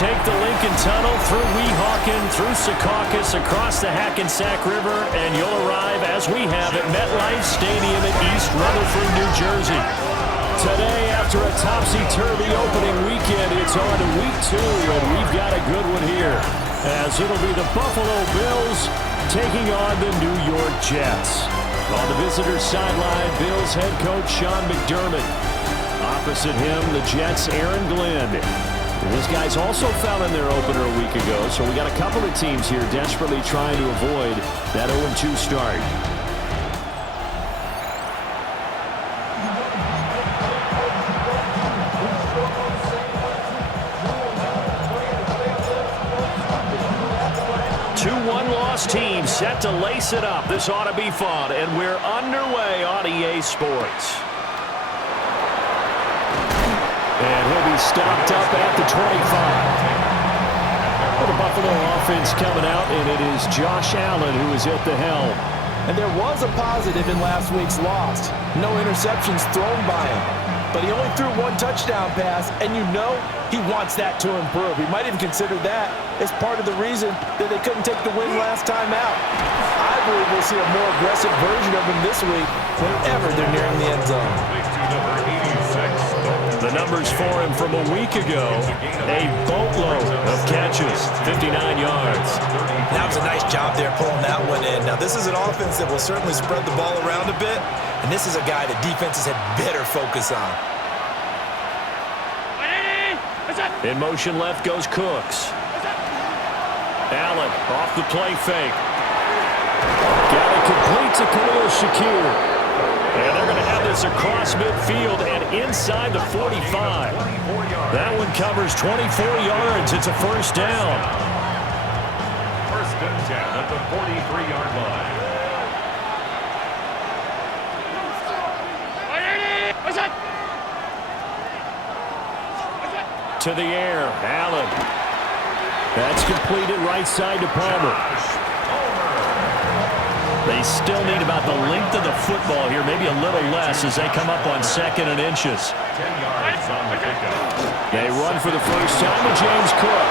take the Lincoln Tunnel through Weehawken, through Secaucus, across the Hackensack River, and you'll arrive, as we have, at MetLife Stadium in East Rutherford, New Jersey. Today, after a topsy-turvy opening weekend, it's on to week 2, and we've got a good one here, as it'll be the Buffalo Bills taking on the New York Jets. On the visitors' sideline, Bills head coach Sean McDermott. Opposite him, the Jets' Aaron Glenn. These guys also found in their opener a week ago, so we got a couple of teams here desperately trying to avoid that 0-2 start. Two one-loss teams set to lace it up. This ought to be fun, and we're underway on EA Sports. And he'll be stopped up at the 25. Well, the Buffalo offense coming out, and it is Josh Allen who is at the helm. And there was a positive in last week's loss. No interceptions thrown by him. But he only threw one touchdown pass, and you know he wants that to improve. He might even consider that as part of the reason that they couldn't take the win last time out. I believe we'll see a more aggressive version of him this week whenever they're nearing the end zone. The numbers for him from a week ago, a boatload of catches, 59 yards. That was a nice job there pulling that one in. Now, this is an offense that will certainly spread the ball around a bit, and this is a guy that defenses had better focus on. In motion left goes Cooks. Allen off the play fake. Got it complete to Khalil Shakir. And they're going to have this across midfield and inside the 45. That one covers 24 yards. It's a first down. First and 10 at the 43-yard line. To the air, Allen. That's completed right side to Palmer. They still need about the length of the football here, maybe a little less as they come up on 2nd and inches. 10 yards on the kickoff. They run for the first time with James Cook.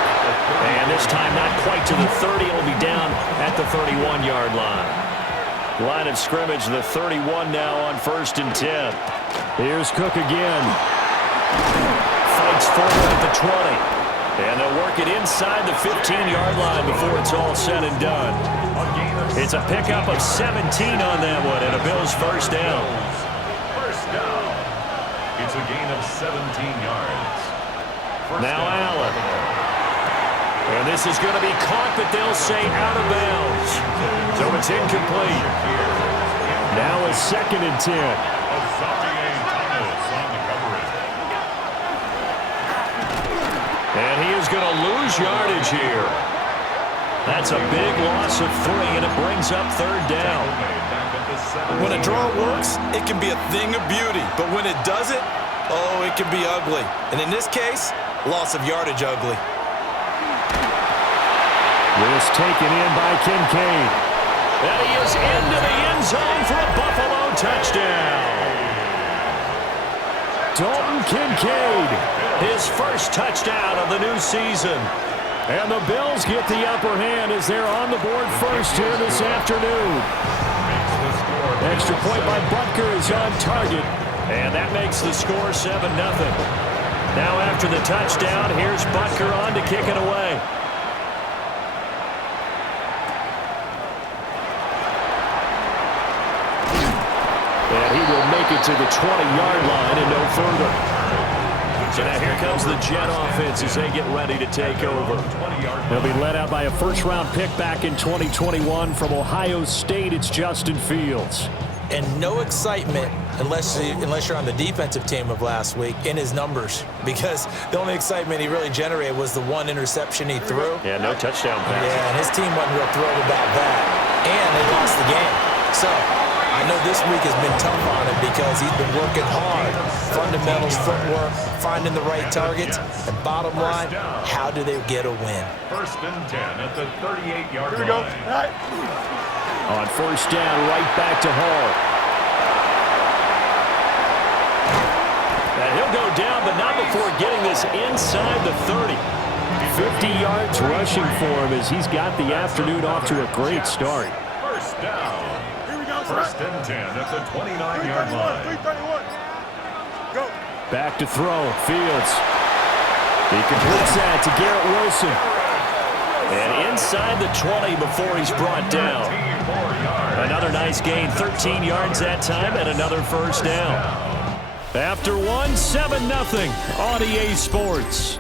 And this time not quite to the 30. It'll be down at the 31-yard line. Line of scrimmage, the 31 now on 1st and 10. Here's Cook again. Fights forward at the 20. And they'll work it inside the 15-yard line before it's all said and done. It's a pickup of 17 on that one, and a Bills first down. First down. It's a gain of 17 yards. Now Allen. And this is going to be caught, but they'll say out of bounds. So it's incomplete. Now a 2nd and 10. And he is going to lose yardage here. That's a big loss of 3, and it brings up 3rd down. When a draw works, it can be a thing of beauty. But when it doesn't, oh, it can be ugly. And in this case, loss of yardage ugly. This taken in by Kincaid. And he is into the end zone for a Buffalo touchdown. Dalton Kincaid, his first touchdown of the new season. And the Bills get the upper hand as they're on the board first here this afternoon. Extra point by Butker is on target. And that makes the score 7-0. Now after the touchdown, here's Butker on to kick it away. And he will make it to the 20-yard line and no further. So now here comes the Jet offense as they get ready to take over. They'll be led out by a first-round pick back in 2021 from Ohio State. It's Justin Fields. And no excitement unless you're on the defensive team of last week in his numbers, because the only excitement he really generated was the one interception he threw. Yeah, no touchdown pass. Yeah, and his team wasn't real thrilled about that. And they lost the game. So I know this week has been tough on him because he's been working hard. Fundamentals, footwork, finding the right targets. And bottom line, how do they get a win? First and 10 at the 38-yard line. Here we go. All right. On first down, right back to Hall. And he'll go down, but not before getting this inside the 30. 50 yards rushing for him as he's got the afternoon off to a great start. First down. First and 10 at the 29-yard line. Back to throw. Fields. He completes that to Garrett Wilson. And inside the 20 before he's brought down. Another nice gain. 13 yards that time and another first down. After one, 7-0 on EA Sports.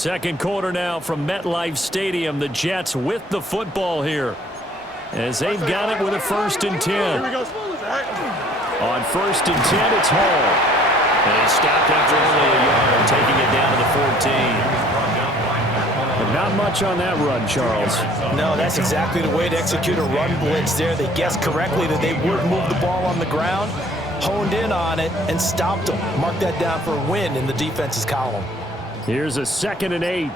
Second quarter now from MetLife Stadium. The Jets with the football here, as they've got it with a 1st and 10. On 1st and 10, it's Hall. And he stopped after only a yard, taking it down to the 14. But not much on that run, Charles. No, that's exactly the way to execute a run blitz there. They guessed correctly that they would move the ball on the ground, honed in on it, and stopped them. Mark that down for a win in the defense's column. Here's a 2nd and 8.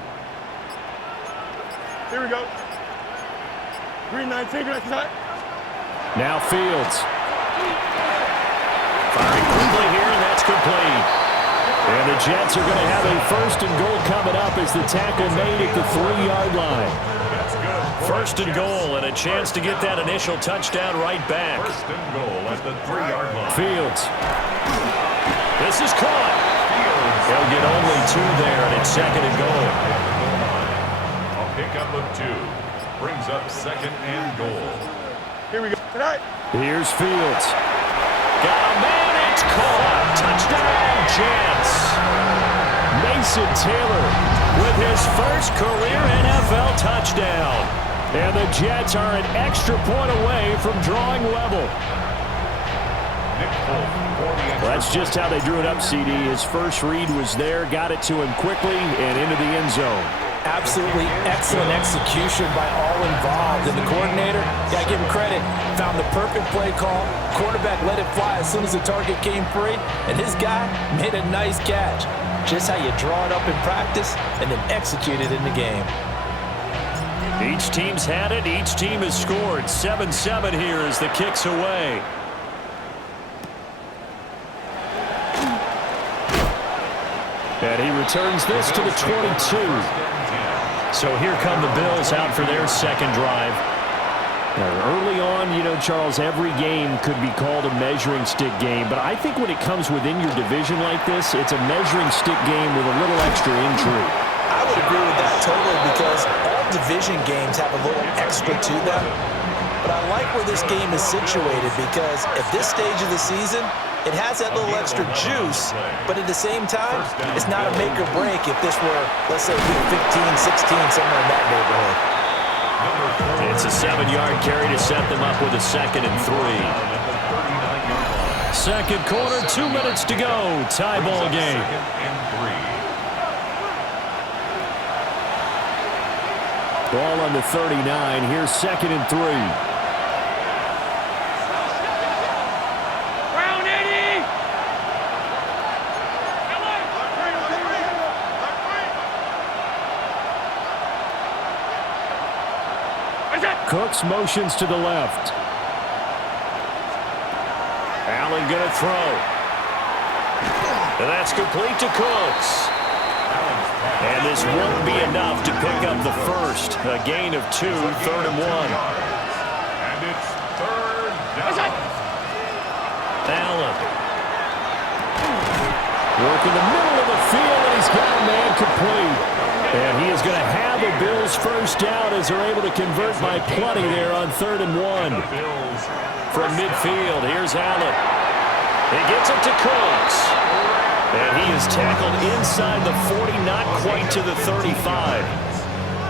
Here we go. Green 19, green 19. Now Fields. Firing quickly here, and that's complete. And the Jets are going to have a 1st and goal coming up as the tackle made at the 3-yard line. 1st and goal, and a chance to get that initial touchdown right back. 1st and goal at the 3-yard line. Fields. This is caught. He'll get only 2 there, and it's 2nd and goal. A pickup of 2 brings up 2nd and goal. Here we go. Tonight. Here's Fields. Got a man, it's caught. Touchdown, Jets. Mason Taylor with his first career NFL touchdown. And the Jets are an extra point away from drawing level. Well, that's just how they drew it up, CD. His first read was there, got it to him quickly, and into the end zone. Absolutely excellent execution by all involved. And the coordinator, got to give him credit, found the perfect play call. Quarterback let it fly as soon as the target came free, and his guy made a nice catch. Just how you draw it up in practice and then execute it in the game. Each team's had it. Each team has scored. 7-7 here as the kick's away. And he returns this to the 22. So here come the Bills out for their second drive. Now, early on, you know, Charles, every game could be called a measuring stick game. But I think when it comes within your division like this, it's a measuring stick game with a little extra intrigue. I would agree with that totally because all division games have a little extra to them. But I like where this game is situated because at this stage of the season, it has that little extra juice, but at the same time, it's not a make or break if this were, let's say, week 15, 16, somewhere in that neighborhood. It's a 7-yard carry to set them up with a 2nd and 3. Second quarter, 2 minutes to go. Tie ball game. Ball on the 39. Here's 2nd and 3. Cooks motions to the left. Allen going to throw. And that's complete to Cooks. And this won't be enough to pick up the first. A gain of 2, 3rd and 1. And it's 3rd down. Allen. Work in the middle of the field, and he's got a man complete. And he is going to have a Bills first down as they're able to convert by plenty there on 3rd and 1. From midfield, here's Allen. He gets it to Cooks. And he is tackled inside the 40, not quite to the 35.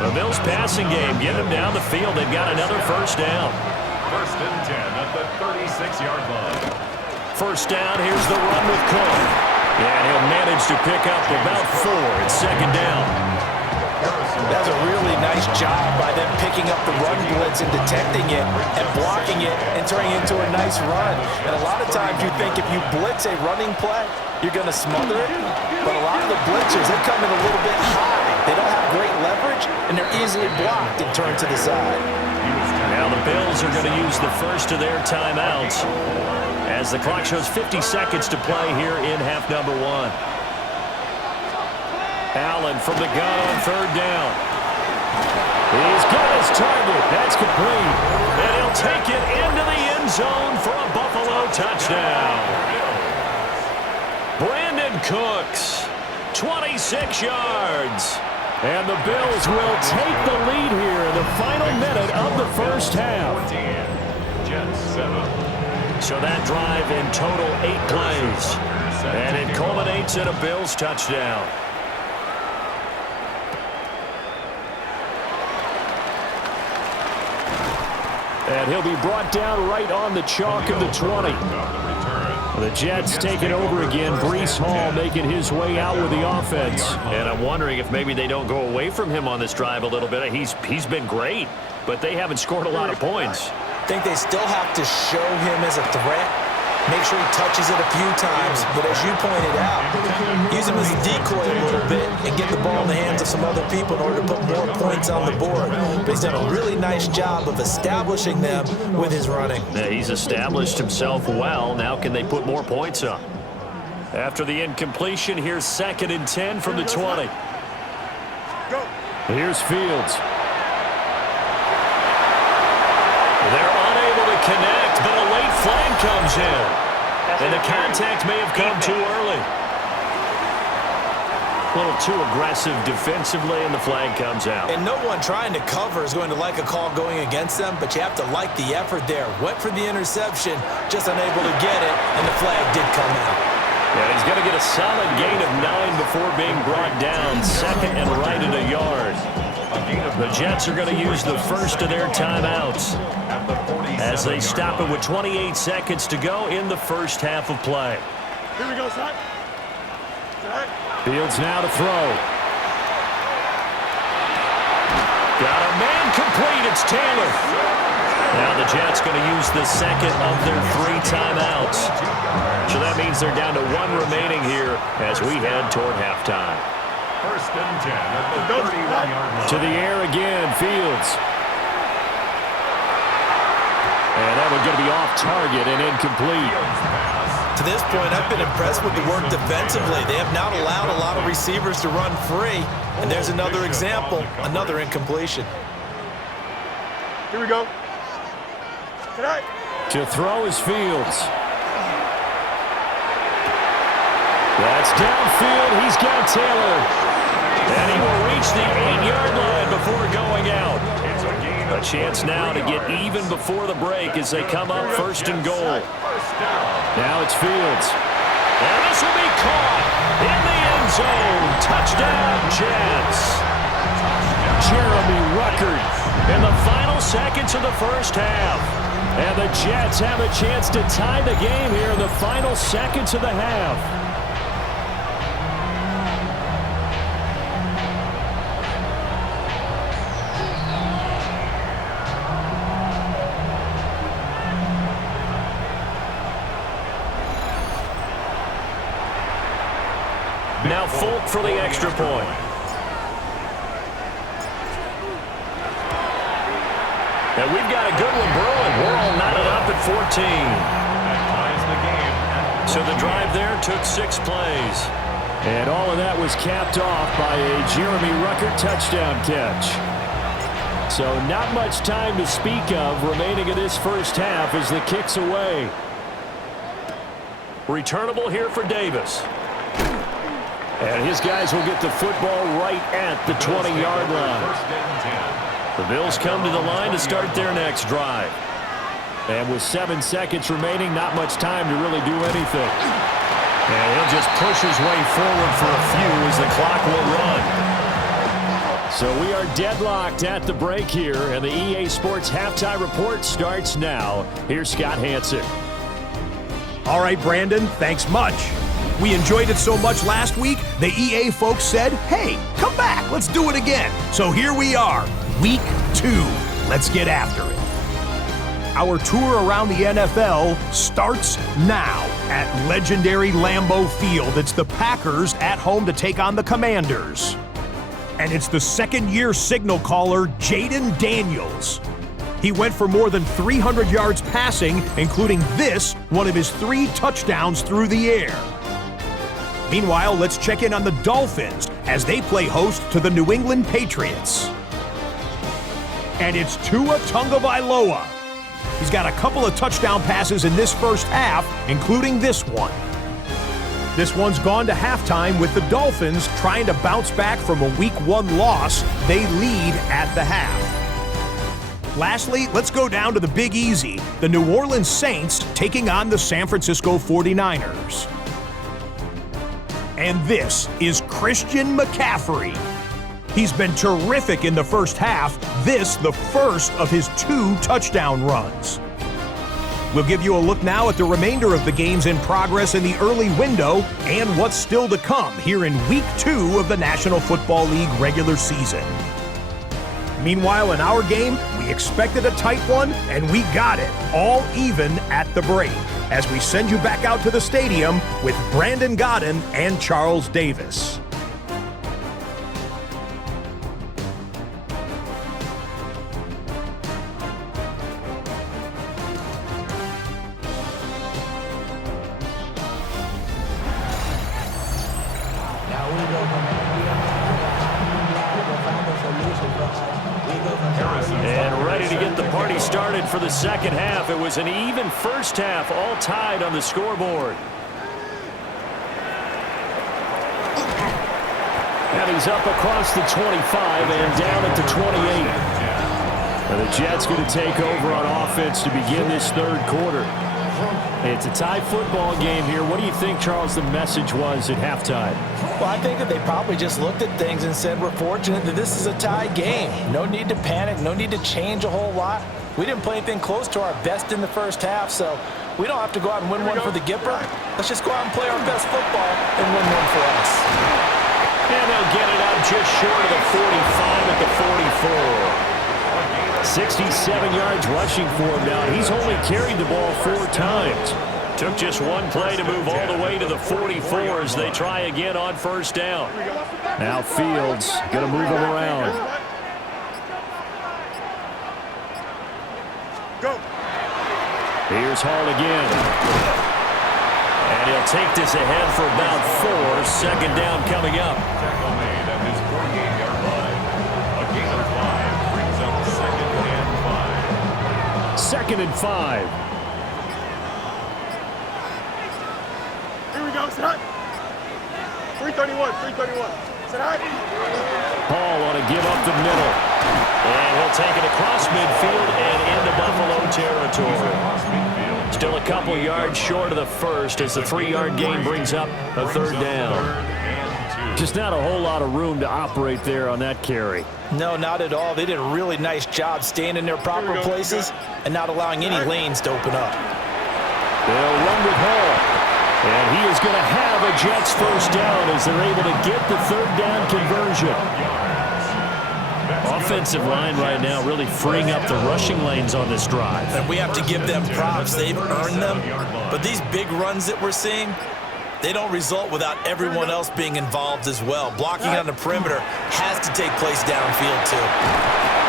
The Bills passing game, getting them down the field. They've got another first down. 1st and 10 at the 36-yard line. First down, here's the run with Cook. And he'll manage to pick up about 4. It's 2nd down. That's a really nice job by them picking up the run blitz and detecting it and blocking it and turning it into a nice run. And a lot of times you think if you blitz a running play, you're going to smother it. But a lot of the blitzers, they come in a little bit high. They don't have great leverage, and they're easily blocked and turned to the side. Now the Bills are going to use the first of their timeouts as the clock shows 50 seconds to play here in half number 1. Allen from the gun on 3rd down. He's got his target. That's complete. And he'll take it into the end zone for a Buffalo touchdown. Brandon Cooks, 26 yards. And the Bills will take the lead here in the final minute of the first half. Jets 7. So that drive in total 8 plays. And it culminates in a Bills touchdown. And he'll be brought down right on the chalk of the 20. The Jets take it over again. Breece Hall making his way out with the offense. And I'm wondering if maybe they don't go away from him on this drive a little bit. He's been great, but they haven't scored a lot of points. I think they still have to show him as a threat. Make sure he touches it a few times. But as you pointed out, use him as a decoy a little bit and get the ball in the hands of some other people in order to put more points on the board. But he's done a really nice job of establishing them with his running. Yeah, he's established himself well. Now can they put more points up? After the incompletion, here's 2nd and 10 from the 20. Go. Here's Fields. They're unable to connect, but a late flag comes in. And the contact may have come too early. A little too aggressive defensively, and the flag comes out. And no one trying to cover is going to like a call going against them, but you have to like the effort there. Went for the interception, just unable to get it, and the flag did come out. Yeah, he's going to get a solid gain of 9 before being brought down. 2nd and right at a yard. The Jets are going to use the first of their timeouts as they stop it with 28 seconds to go in the first half of play. Here we go, Side. Fields now to throw. Got a man complete. It's Taylor. Now the Jets going to use the second of their 3 timeouts. So that means they're down to 1 remaining here as we head toward halftime. 1st and 10 at the 31-yard line. To the air again, Fields. And that one's going to be off target and incomplete. To this point, I've been impressed with the work defensively. They have not allowed a lot of receivers to run free. And there's another example, another incompletion. Here we go. Tonight. To throw is Fields. That's downfield. He's got Taylor. And he will reach the 8-yard line before going out. A chance now to get even before the break as they come up 1st and goal. Now it's Fields. And this will be caught in the end zone. Touchdown, Jets. Jeremy Ruckert in the final seconds of the first half. And the Jets have a chance to tie the game here in the final seconds of the half. Now Folk for the extra point. And we've got a good one brewing. We're all knotted up at 14. That ties the game. So the drive there took 6 plays. And all of that was capped off by a Jeremy Ruckert touchdown catch. So not much time to speak of remaining in this first half as the kick's away. Returnable here for Davis. And his guys will get the football right at the 20-yard line. 1st and 10. The Bills come to the line to start their next drive. And with 7 seconds remaining, not much time to really do anything. And he'll just push his way forward for a few as the clock will run. So we are deadlocked at the break here, and the EA Sports Halftime Report starts now. Here's Scott Hansen. All right, Brandon, thanks much. We enjoyed it so much last week, the EA folks said, hey, come back, let's do it again. So here we are, week 2. Let's get after it. Our tour around the NFL starts now at legendary Lambeau Field. It's the Packers at home to take on the Commanders. And it's the second-year signal caller, Jaden Daniels. He went for more than 300 yards passing, including this, one of his 3 touchdowns through the air. Meanwhile, let's check in on the Dolphins as they play host to the New England Patriots. And it's Tua Tagovailoa. He's got a couple of touchdown passes in this first half, including this one. This one's gone to halftime with the Dolphins trying to bounce back from a Week 1 loss. They lead at the half. Lastly, let's go down to the Big Easy, the New Orleans Saints taking on the San Francisco 49ers. And this is Christian McCaffrey. He's been terrific in the first half. This, the first of his 2 touchdown runs. We'll give you a look now at the remainder of the games in progress in the early window and what's still to come here in Week 2 of the National Football League regular season. Meanwhile, in our game, we expected a tight one, and we got it, all even at the break, as we send you back out to the stadium with Brandon Godden and Charles Davis. And ready to get the party started for the second half. It was an even first half, all tied on the scoreboard. And he's up across the 25 and down at the 28. And the Jets going to take over on offense to begin this third quarter. It's a tie football game here. What do you think, Charles, the message was at halftime? Well, I think that they probably just looked at things and said, we're fortunate that this is a tie game. No need to panic, no need to change a whole lot. We didn't play anything close to our best in the first half, so we don't have to go out and win one for the Gipper. Let's just go out and play our best football and win one for us. And they'll get it up just short of the 45 at the 44. 67 yards rushing for him now. He's only carried the ball 4 times. Took just one play to move all the way to the 44 as they try again on first down. Now Fields going to move him around. Go. Here's Hall again. And he'll take this ahead for about 4. Second down coming up. Tackle made at his 48-yard line. A gain of 5 brings up second and 5. Second and 5. Here we go. Sit high. 331. 331. Sit high. Hall on to give up the middle. And he'll take it across midfield and into Buffalo territory. Still a couple yards short of the first as the 3-yard gain brings up a third down. Just not a whole lot of room to operate there on that carry. No, not at all. They did a really nice job staying in their proper places and not allowing any lanes to open up. They'll run with Hall. And he is going to have a Jets first down as they're able to get the third down conversion. Offensive line right now really freeing up the rushing lanes on this drive. And we have to give them props. They've earned them. But these big runs that we're seeing, they don't result without everyone else being involved as well. Blocking on the perimeter has to take place downfield too.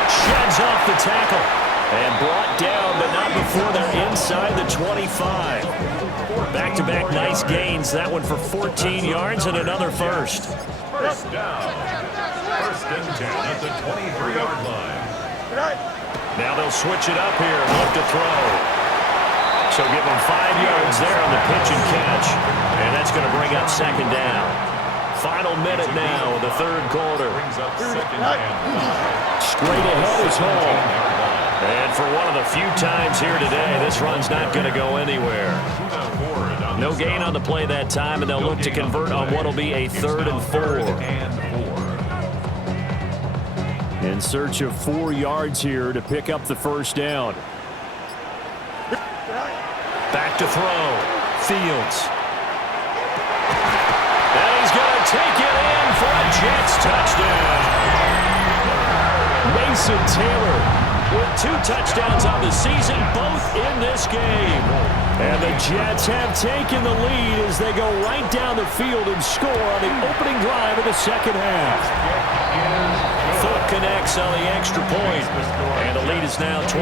Sheds off the tackle and brought down, but not before they're inside the 25. Back-to-back nice gains. That one for 14 yards and another first. First down. First and 10 at the 23-yard line. Now they'll switch it up here and look to throw. So give them 5 yards there on the pitch and catch. And that's going to bring up second down. Final minute now of the third quarter. Brings up second and 5. Straight ahead is Hall. And for one of the few times here today, this run's not going to go anywhere. No gain on the play that time, and they'll look to convert on what will be a 3rd and 4. In search of 4 yards here to pick up the first down. Back to throw. Fields. And he's going to take it in for a Jets touchdown. Mason Taylor with 2 touchdowns on the season, both in this game. And the Jets have taken the lead as they go right down the field and score on the opening drive of the second half. Foot connects on the extra point, and the lead is now 21-14.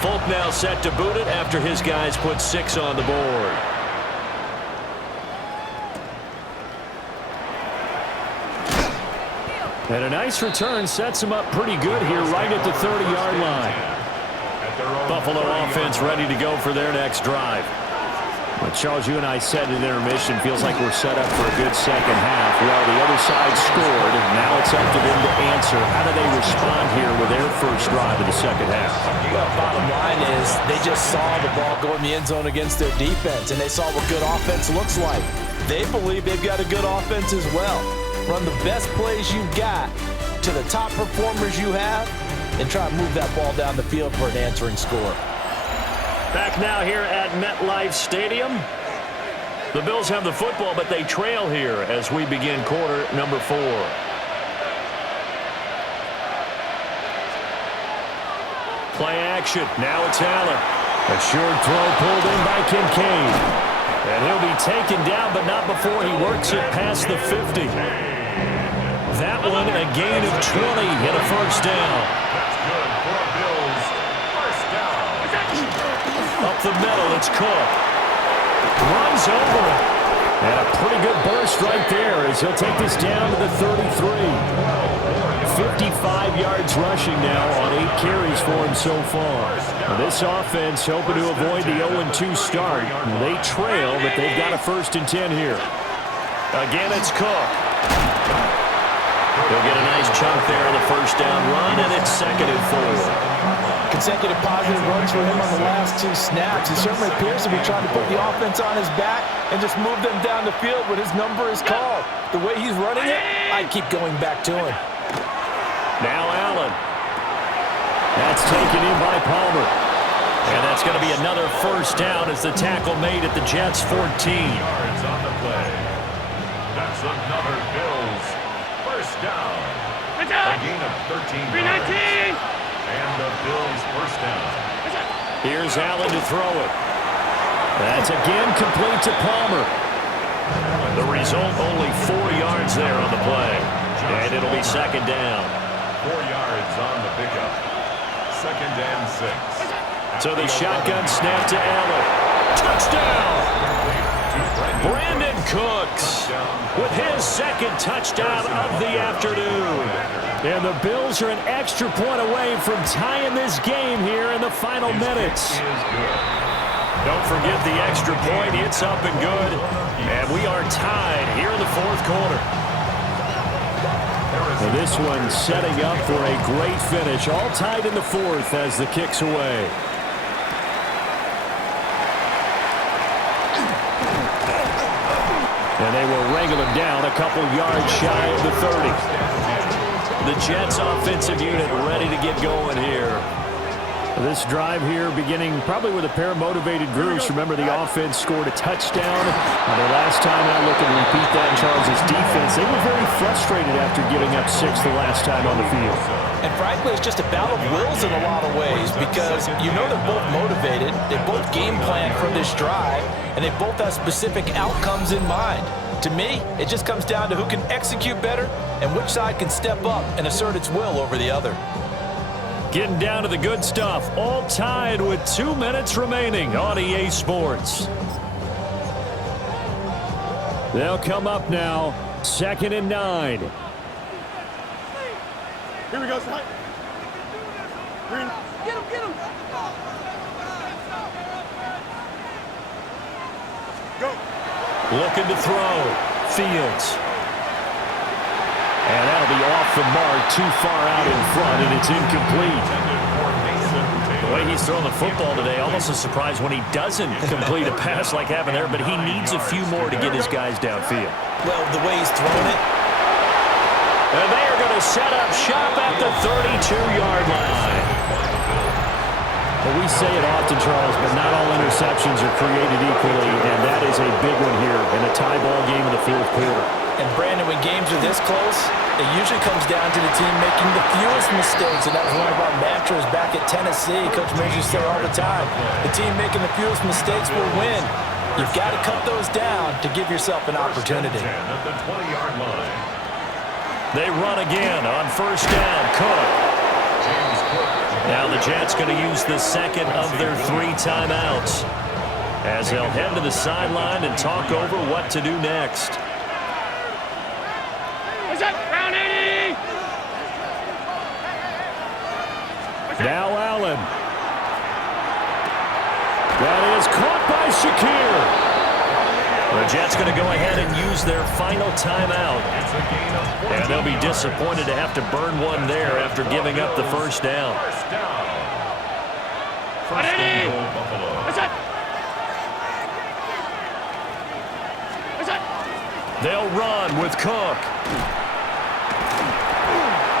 Folk now set to boot it after his guys put 6 on the board. And a nice return sets him up pretty good here right at the 30-yard line. Buffalo offense ready to go for their next drive. Well, Charles, you and I said at intermission, feels like we're set up for a good second half. Well, the other side scored, and now it's up to them to answer. How do they respond here with their first drive of the second half? Well, bottom line is they just saw the ball go in the end zone against their defense, and they saw what good offense looks like. They believe they've got a good offense as well. Run the best plays you've got to the top performers you have, and try to move that ball down the field for an answering score. Back now here at MetLife Stadium. The Bills have the football, but they trail here as we begin quarter number 4. Play action. Now it's Allen. A short throw pulled in by Kincaid. And he'll be taken down, but not before he works it past the 50. That one a gain of 20 and a first down. That's good for Bills. First down. Up the middle, it's Cook. Runs over it. And a pretty good burst right there as he'll take this down to the 33. 55 yards rushing now on 8 carries for him so far. Now this offense hoping to avoid the 0-2 start. They trail, but they've got a 1st and 10 here. Again, it's Cook. He'll get a nice chunk there of the first down run, and it's 2nd and 4. Consecutive positive runs for him on the last 2 snaps. He certainly appears to be trying to put the offense on his back and just move them down the field when his number is called. The way he's running it, I keep going back to him. Now Allen. That's taken in by Palmer. And that's going to be another first down as the tackle made at the Jets' 14. Yards on the play. That's another Bills first down. A gain of 13 yards. And the Bills first down. Here's Allen to throw it. That's again complete to Palmer. The result, only 4 yards there on the play. And it'll be 2nd down. 4 yards on the pickup. 2nd and 6. So the shotgun snap to Allen. Touchdown! Brandon Cooks with his 2nd touchdown of the afternoon. And the Bills are an extra point away from tying this game here in the final minutes. Don't forget the extra point. It's up and good. And we are tied here in the 4th quarter. And this one setting up for a great finish. All tied in the 4th as the kick's away. And they will wrangle him down a couple yards shy of the 30. The Jets offensive unit ready to get going here. This drive here beginning probably with a pair of motivated groups. Remember, the offense scored a touchdown. Their last time out, look and repeat that, Charles' defense. They were very frustrated after giving up 6 the last time on the field. And frankly, it's just a battle of wills in a lot of ways because you know they're both motivated. They both game plan for this drive, and they both have specific outcomes in mind. To me, it just comes down to who can execute better and which side can step up and assert its will over the other. Getting down to the good stuff, all tied with 2 minutes remaining on EA Sports. They'll come up now, 2nd and 9. Here we go, son. Green. Get him, get him. Go. Looking to throw. Fields. And that'll be off the mark, too far out in front, and it's incomplete. The way he's throwing the football today, almost a surprise when he doesn't complete a pass like happened there, but he needs a few more to get his guys downfield. Well, the way he's throwing it. And they are going to set up shop at the 32-yard line. Well, we say it often, Charles, but not all interceptions are created equally, and that is a big one here in a tie ball game in the 4th quarter. And, Brandon, when games are this close, it usually comes down to the team making the fewest mistakes, and that was one of our mantras back at Tennessee. Coach Major used to say all the time, the team making the fewest mistakes will win. You've got to cut those down to give yourself an opportunity. At the 20-yard line. They run again on first down. Cook. Now the Jets going to use the 2nd of their 3 timeouts as they'll head to the sideline and talk over what to do next. What's up, round 80? Now Allen. That is caught by Shakir. The Jets going to go ahead and use their final timeout. And they'll be disappointed to have to burn one there after giving up the first down. First and goal, Buffalo. They'll run with Cook.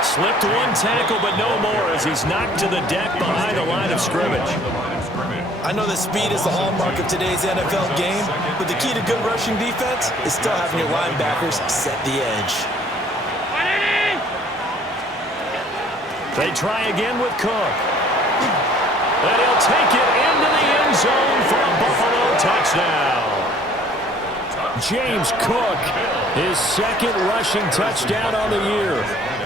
Slipped one tackle, but no more as he's knocked to the deck behind the line of scrimmage. I know that speed is the hallmark of today's NFL game, but the key to good rushing defense is still having your linebackers set the edge. They try again with Cook. And he'll take it into the end zone for a Buffalo touchdown. James Cook, his second rushing touchdown on the year.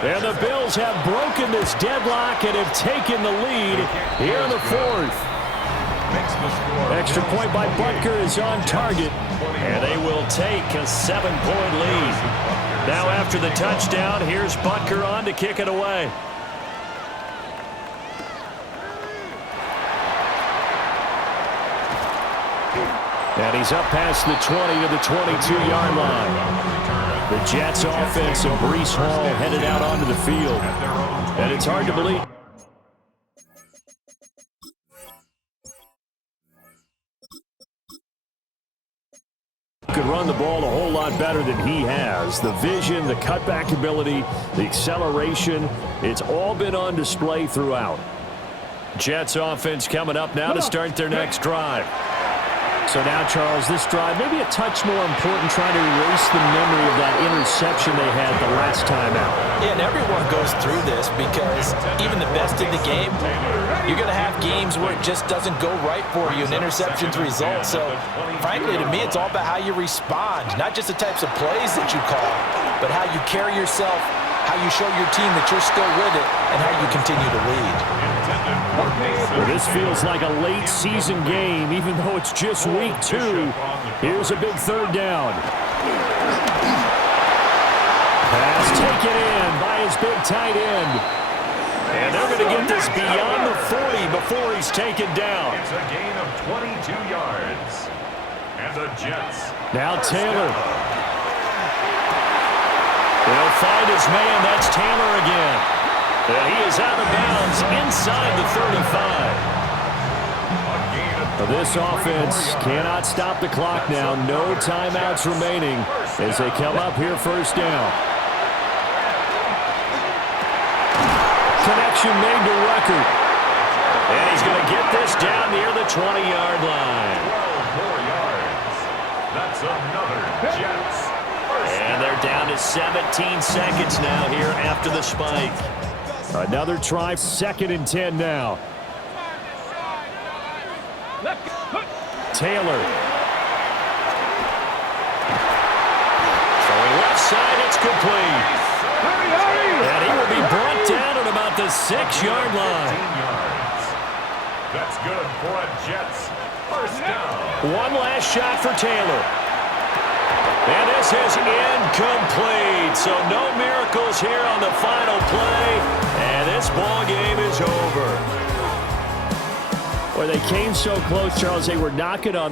And the Bills have broken this deadlock and have taken the lead here in the fourth. Extra point by Butker is on target, and they will take a 7-point lead. Now after the touchdown, here's Butker on to kick it away. And he's up past the 20 to the 22-yard line. The Jets offense and Breece Hall headed out onto the field. And it's hard to believe. Could run the ball a whole lot better than he has. The vision, the cutback ability, the acceleration, it's all been on display throughout. Jets offense coming up now to start their next drive. So now, Charles, this drive maybe a touch more important, trying to erase the memory of that interception they had the last time out. Yeah, and everyone goes through this because even the best in the game, you're going to have games where it just doesn't go right for you, and interceptions result. So, frankly, to me, it's all about how you respond, not just the types of plays that you call, but how you carry yourself, how you show your team that you're still with it, and how you continue to lead. Well, this feels like a late season game, even though it's just week 2. Here's a big third down. Pass taken in by his big tight end. And they're going to get this beyond the 40 before he's taken down. It's a gain of 22 yards. And the Jets. Now Taylor. They'll find his man. That's Taylor again. And he is out of bounds inside the 35. This offense cannot stop the clock now. No timeouts remaining as they come up here first down. Connection made to Rucker. And he's going to get this down near the 20-yard line. 12 more yards. That's another Jets. And they're down to 17 seconds now here after the spike. Another try, 2nd and 10 now. Taylor. Throwing left side, it's complete. And he will be brought down at about the 6-yard line. That's good for a Jets first down. One last shot for Taylor. And this is incomplete. So no miracles here on the final play. And this ball game is over. Boy, they came so close, Charles. They were knocking on